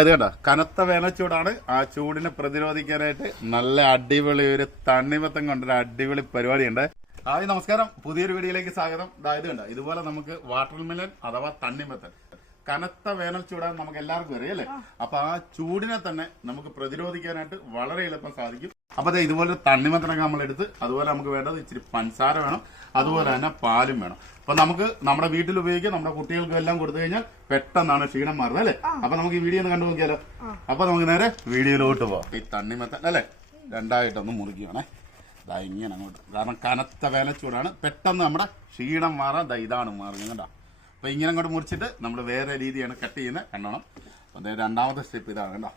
ഇത് കണ്ട കനത്ത വേനച്ചൂടാണ്. ആ ചൂടിനെ പ്രതിരോധിക്കാനായിട്ട് നല്ല അടിപൊളി ഒരു തണ്ണിമത്തം കൊണ്ടൊരു അടിപൊളി പരിപാടിയുണ്ട്. ഹായ് നമസ്കാരം, പുതിയൊരു വീഡിയോയിലേക്ക് സ്വാഗതം. ഇത് കണ്ട ഇതുപോലെ നമുക്ക് വാട്ടർമെലൻ അഥവാ തണ്ണിമത്തൻ കനത്ത വേനൽ ചൂടാൻ നമുക്ക് എല്ലാവർക്കും അറിയാം അല്ലേ. അപ്പൊ ആ ചൂടിനെ തന്നെ നമുക്ക് പ്രതിരോധിക്കാനായിട്ട് വളരെ എളുപ്പം സാധിക്കും. അപ്പൊ ഇതുപോലെ തണ്ണിമത്തനൊക്കെ നമ്മൾ എടുത്ത് അതുപോലെ നമുക്ക് വേണ്ടത് ഇച്ചിരി പഞ്ചസാര വേണം, അതുപോലെ തന്നെ പാലും വേണം. അപ്പൊ നമുക്ക് നമ്മുടെ വീട്ടിൽ ഉപയോഗിക്കാം, നമ്മുടെ കുട്ടികൾക്കും എല്ലാം കൊടുത്തു കഴിഞ്ഞാൽ പെട്ടെന്നാണ് ക്ഷീണം മാറുന്നത് അല്ലെ. അപ്പൊ നമുക്ക് ഈ വീഡിയോ ഒന്ന് കണ്ടു നോക്കിയാലോ. അപ്പൊ നമുക്ക് നേരെ വീഡിയോയിലോട്ട് പോവാം. ഈ തണ്ണിമത്തൻ അല്ലെ രണ്ടായിട്ടൊന്ന് മുറിക്കുകയാണേ. ഇങ്ങനെ അങ്ങോട്ട്, കാരണം കനത്ത വേനച്ചൂടാണ്, പെട്ടെന്ന് നമ്മുടെ ക്ഷീണം മാറാൻ ഇതാണ് മാറുന്നത് കണ്ടോ. അപ്പൊ ഇങ്ങനെ അങ്ങോട്ട് മുറിച്ചിട്ട് നമ്മൾ വേറെ രീതിയാണ് കട്ട് ചെയ്യുന്നത് കണ്ടോണം. അപ്പൊ രണ്ടാമത്തെ സ്റ്റെപ്പ് ഇതാണ് കണ്ടോ.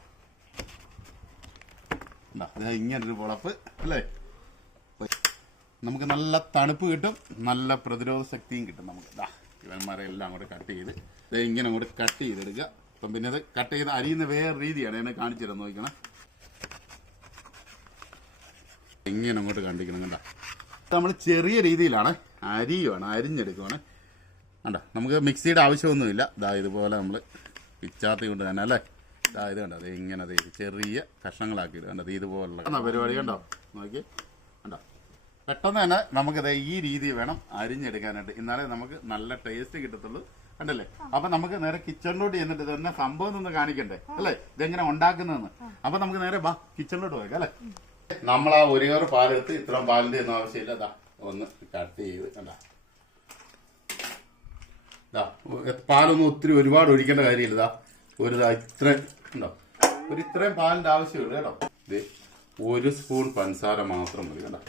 ഇങ്ങനൊരു പൊളപ്പ് അല്ലേ, നമുക്ക് നല്ല തണുപ്പ് കിട്ടും, നല്ല പ്രതിരോധ ശക്തിയും കിട്ടും. നമുക്ക് ഇവന്മാരെ എല്ലാം അങ്ങോട്ട് കട്ട് ചെയ്ത് ഇങ്ങനെ അങ്ങോട്ട് കട്ട് ചെയ്തെടുക്കുക. അപ്പം പിന്നെ അത് കട്ട് ചെയ്ത് അരിയുന്ന വേറെ രീതിയാണ് എന്നെ കാണിച്ചു തരാൻ നോക്കണം. ഇങ്ങനെ അങ്ങോട്ട് കണ്ടിക്കണം കണ്ട. നമ്മൾ ചെറിയ രീതിയിലാണ് അരിയുവാണ്, അരിഞ്ഞെടുക്കുവാണ് കണ്ട. നമുക്ക് മിക്സിയുടെ ആവശ്യമൊന്നുമില്ല. ഇതുപോലെ നമ്മൾ പിച്ചാത്തി കൊണ്ട് തന്നെ അല്ലേ. ഇത് കണ്ടോ, അത് ഇങ്ങനെ ചെറിയ കഷ്ണങ്ങളാക്കിയിട്ട് കണ്ടത് ഇതുപോലുള്ള പരിപാടി കണ്ടോ നോക്കി കണ്ടോ. പെട്ടെന്ന് തന്നെ നമുക്കത് ഈ രീതി വേണം അരിഞ്ഞെടുക്കാനായിട്ട്, എന്നാലേ നമുക്ക് നല്ല ടേസ്റ്റ് കിട്ടത്തുള്ളൂ കണ്ടല്ലേ. അപ്പൊ നമുക്ക് നേരെ കിച്ചണിലോട്ട് ചെന്നിട്ട് ഇതെന്നെ സംഭവം നിന്ന് കാണിക്കണ്ടേ അല്ലേ, ഇതെങ്ങനെ ഉണ്ടാക്കുന്നതെന്ന്. അപ്പൊ നമുക്ക് നേരെ കിച്ചണിലോട്ട് പോയേക്കാം അല്ലെ. നമ്മൾ ആ ഒരു കവർ പാലെടുത്ത് ഇത്രയും പാലിന്റെ ഒന്നും ആവശ്യമില്ല. ഒന്ന് കട്ട് ചെയ്ത് കണ്ട. പാലൊന്നും ഒത്തിരി ഒരുപാട് ഒഴിക്കേണ്ട കാര്യമില്ല. ഇത്രയും ഉണ്ടോ, ഇത്രയും പാലിന്റെ ആവശ്യമുള്ളൂ കേട്ടോ. ഇത് ഒരു സ്പൂൺ പഞ്ചസാര മാത്രം മതി കേട്ടോ.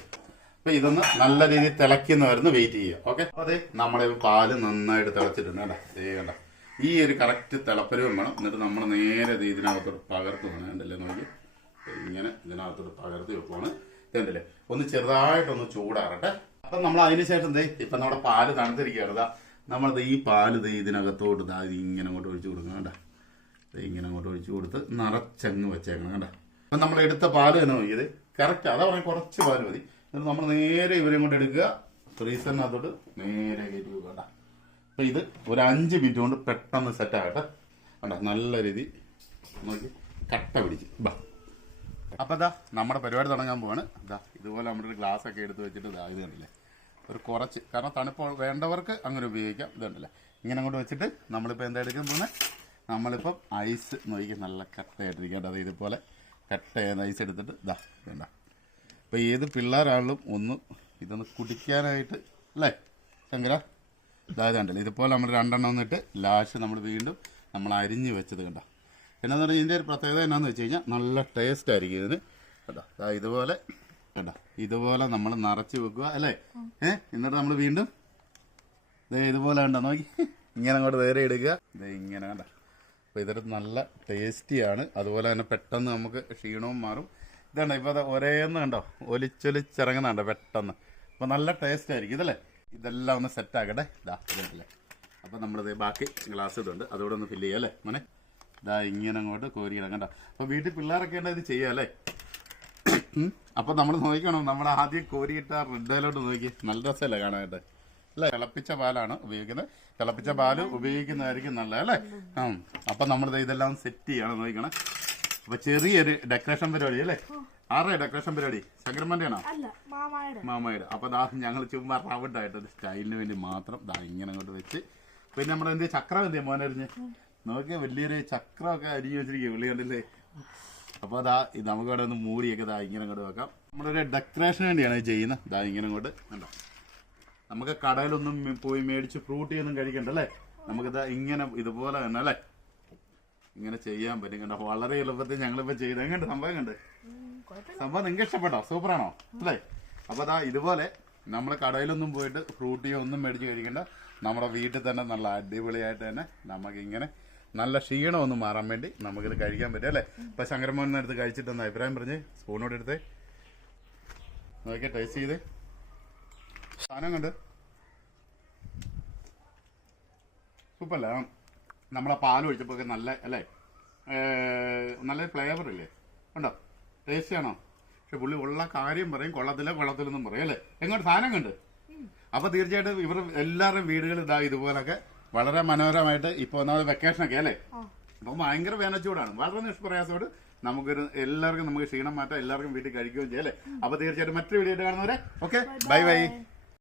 അപ്പൊ ഇതൊന്ന് നല്ല രീതിയിൽ തിളയ്ക്കുന്നവരുന്ന് വെയിറ്റ് ചെയ്യുക. ഓക്കെ, അതെ നമ്മുടെ പാല് നന്നായിട്ട് തിളച്ചിട്ടുണ്ട് കേട്ടോ. കണ്ട ഈ ഒരു കറക്റ്റ് തിളപ്പരവും വേണം. എന്നിട്ട് നമ്മൾ നേരെ ഇതിനകത്തോട് പകർത്ത് വേണം കണ്ടല്ലേ നോക്കി. ഇങ്ങനെ ഇതിനകത്തോട് പകർത്തി വെക്കുവാണ് കണ്ടല്ലേ. ഒന്ന് ചെറുതായിട്ടൊന്ന് ചൂടാറട്ടെ. അപ്പൊ നമ്മൾ അതിനുശേഷം ഇപ്പൊ നമ്മുടെ പാല് തണുത്തിരിക്കുകയാണ്. നമ്മളത് ഈ പാല് ഇതിനകത്തോട്ട് ഇങ്ങനെ അങ്ങോട്ട് ഒഴിച്ചു കൊടുക്കണം കേട്ടോ. ഇങ്ങനെ അങ്ങോട്ട് ഒഴിച്ചു കൊടുത്ത് നിറച്ചങ്ങ് വെച്ചേക്കണം കേട്ടോ. അപ്പം നമ്മൾ എടുത്ത പാല് തന്നെ നോക്കിയത് കറക്റ്റ്, അതാ പറയാം കുറച്ച് പാല് മതി. എന്നിട്ട് നമ്മൾ നേരെ ഇവരെ കൊണ്ട് എടുക്കുക, ഫ്രീസറിനകത്തോട്ട് നേരെ കയറ്റി വെക്കുക കേട്ടോ. അപ്പം ഇത് ഒരു 5 മിനിറ്റ് കൊണ്ട് പെട്ടെന്ന് സെറ്റ് ആകട്ടെ കണ്ടോ. നല്ല രീതി നോക്കി കട്ട പിടിച്ച് അപ്പം നമ്മുടെ പരിപാടി തുടങ്ങാൻ പോവാണ്. ഇതുപോലെ നമ്മുടെ ഒരു ഗ്ലാസ് ഒക്കെ എടുത്ത് വെച്ചിട്ട് ഇത് കണ്ടില്ലേ, ഒരു കുറച്ച്, കാരണം തണുപ്പ് വേണ്ടവർക്ക് അങ്ങനെ ഉപയോഗിക്കാം. ഇതുണ്ടല്ലേ ഇങ്ങനെ അങ്ങോട്ട് വെച്ചിട്ട് നമ്മളിപ്പോൾ എന്താ എടുക്കാൻ പോകുന്നത്, നമ്മളിപ്പം ഐസ് നോക്കി നല്ല കട്ടയായിട്ടിരിക്കേണ്ടത്. അത് ഇതുപോലെ കട്ട ചെയ്യുന്ന ഐസ് എടുത്തിട്ട് വേണ്ട. അപ്പോൾ ഏത് പിള്ളേരാണെങ്കിലും ഇതൊന്ന് കുടിക്കാനായിട്ട് അല്ലേ ശങ്കര. കണ്ടല്ലോ ഇതുപോലെ നമ്മൾ 2 എണ്ണം വന്നിട്ട് ലാസ്റ്റ് നമ്മൾ വീണ്ടും നമ്മൾ അരിഞ്ഞ് വെച്ചത് കണ്ട. എന്നാന്ന് പറഞ്ഞാൽ ഇതിൻ്റെ ഒരു പ്രത്യേകത എന്നാന്ന് വെച്ച് കഴിഞ്ഞാൽ നല്ല ടേസ്റ്റ് ആയിരിക്കും ഇതിന് കേട്ടോ. ഇതുപോലെ കേട്ടോ, ഇതുപോലെ നമ്മൾ നിറച്ച് വെക്കുക അല്ലേ. എന്നിട്ട് നമ്മൾ വീണ്ടും ഇതുപോലെ കണ്ടോ നോക്കി ഇങ്ങനെ അങ്ങോട്ട് നേരെ എടുക്കുക. ഇങ്ങനെ കണ്ട. അപ്പോൾ ഇതൊരു നല്ല ടേസ്റ്റിയാണ്, അതുപോലെ തന്നെ പെട്ടെന്ന് നമുക്ക് ക്ഷീണവും മാറും. ഇതാണ് ഇപ്പോൾ ഒരേന്ന് കണ്ടോ ഒലിച്ചൊലിച്ചിറങ്ങുന്നുണ്ടോ പെട്ടെന്ന്. അപ്പോൾ നല്ല ടേസ്റ്റ് ആയിരിക്കും ഇതല്ലേ. ഇതെല്ലാം ഒന്ന് സെറ്റ് ആക്കട്ടെ. ഇതല്ലേ. അപ്പോൾ നമ്മളിത് ബാക്കി ഗ്ലാസ് ഇടുന്നുണ്ട്, അതുകൂടെ ഒന്ന് ഫില്ല് ചെയ്യാം അല്ലേ മോനെ. ഇങ്ങനെ അങ്ങോട്ട് കോരിയിടാം കണ്ടോ. അപ്പോൾ വീട്ടിൽ പിള്ളേരൊക്കെ ഉണ്ട് ഇത് ചെയ്യാം അല്ലേ. അപ്പോൾ നമ്മൾ നോക്കണം, നമ്മൾ ആദ്യം കോരിയിട്ട റെഡിലോട്ട് നോക്കി നല്ല രസമല്ലേ കാണാനായിട്ട് അല്ലേ. തിളപ്പിച്ച പാലാണ് ഉപയോഗിക്കുന്നത്, തിളപ്പിച്ച പാല് ഉപയോഗിക്കുന്നതായിരിക്കും നല്ലത് അല്ലേ. അപ്പൊ നമ്മൾ ഇതെല്ലാം സെറ്റ് ചെയ്യണം നോക്കണം. അപ്പൊ ചെറിയൊരു ഡെക്കറേഷൻ പരിപാടി അല്ലേ. ആരുടെ ഡെക്കറേഷൻ പരിപാടി, ശങ്കരമ്മന്റെ ആണോ മാമയുടെ. അപ്പൊ ഞങ്ങൾ ചുമ്മാ റൗണ്ട് ആയിട്ട് സ്റ്റൈലിന് വേണ്ടി മാത്രം ഇങ്ങനെ അങ്ങോട്ട് വെച്ച്. പിന്നെ നമ്മുടെ എന്ത് ചക്രം എന്ത് മോനരിഞ്ഞ് നോക്കിയാൽ വലിയൊരു ചക്രമൊക്കെ അരിഞ്ഞ് വെച്ചിരിക്കുക പുള്ളി കണ്ടില്ലേ. അപ്പോൾ ഇത് നമുക്ക് അവിടെ ഒന്ന് മൂടിയൊക്കെ ഇങ്ങനെ അങ്ങോട്ട് വെക്കാം. നമ്മളൊരു ഡെക്കറേഷന് വേണ്ടിയാണ് ചെയ്യുന്നത്. ഇങ്ങനെ അങ്ങോട്ട് കണ്ടോ. നമുക്ക് കടയിലൊന്നും പോയി മേടിച്ച് ഫ്രൂട്ടി ഒന്നും കഴിക്കണ്ട അല്ലേ. നമുക്കിത് ഇങ്ങനെ ഇതുപോലെ തന്നെ അല്ലേ ഇങ്ങനെ ചെയ്യാൻ പറ്റും കണ്ടോ. വളരെ എളുപ്പത്തിൽ ഞങ്ങളിപ്പോ ചെയ്ത് എങ്ങനെ സംഭവം കണ്ട്. സംഭവം നിങ്ങൾക്ക് ഇഷ്ടപ്പെട്ടോ, സൂപ്പറാണോ അല്ലേ. അപ്പൊ ഇതുപോലെ നമ്മൾ കടയിലൊന്നും പോയിട്ട് ഫ്രൂട്ടിയോ ഒന്നും മേടിച്ച് കഴിക്കണ്ട, നമ്മുടെ വീട്ടിൽ തന്നെ നല്ല അടിപൊളിയായിട്ട് തന്നെ നമുക്കിങ്ങനെ നല്ല ക്ഷീണം ഒന്ന് മാറാൻ വേണ്ടി നമുക്കിത് കഴിക്കാൻ പറ്റും അല്ലേ. ഇപ്പൊ ശങ്കരമോഹനെ അടുത്ത് കഴിച്ചിട്ടൊന്ന് അഭിപ്രായം പറഞ്ഞ് സ്പൂണോട് എടുത്ത് നോക്കിയാൽ ടേസ്റ്റ് ചെയ്ത് സാധനം കണ്ട് സൂപ്പറല്ലേ. നമ്മളെ പാൽ ഒഴിച്ചപ്പോൾ നല്ല അല്ലേ, നല്ല ഫ്ലേവർ ഇല്ലേ ഉണ്ടോ, ടേസ്റ്റ് ആണോ. പക്ഷെ പുള്ളി ഉള്ള കാര്യം പറയും, കൊള്ളത്തില്ലെന്നും പറയും അല്ലേ. എങ്ങോട്ട് സാധനം കണ്ട്. അപ്പൊ തീർച്ചയായിട്ടും ഇവർ എല്ലാവരുടെയും വീടുകൾ ഇതുപോലൊക്കെ വളരെ മനോഹരമായിട്ട്. ഇപ്പൊ ഒന്നാമത് വെക്കേഷനൊക്കെ അല്ലേ, അപ്പോൾ ഭയങ്കര വേനച്ചൂടാണ്. വളരെ നിഷ്പ്രയാസോട് നമുക്കൊരു എല്ലാവർക്കും നമുക്ക് ക്ഷീണം മാറ്റാം, എല്ലാവർക്കും വീട്ടിൽ കഴിക്കുകയും ചെയ്യാം അല്ലേ. അപ്പോൾ തീർച്ചയായിട്ടും മറ്റൊരു വീഡിയോ കാണുന്നവരെ ഓക്കെ, ബൈ ബൈ.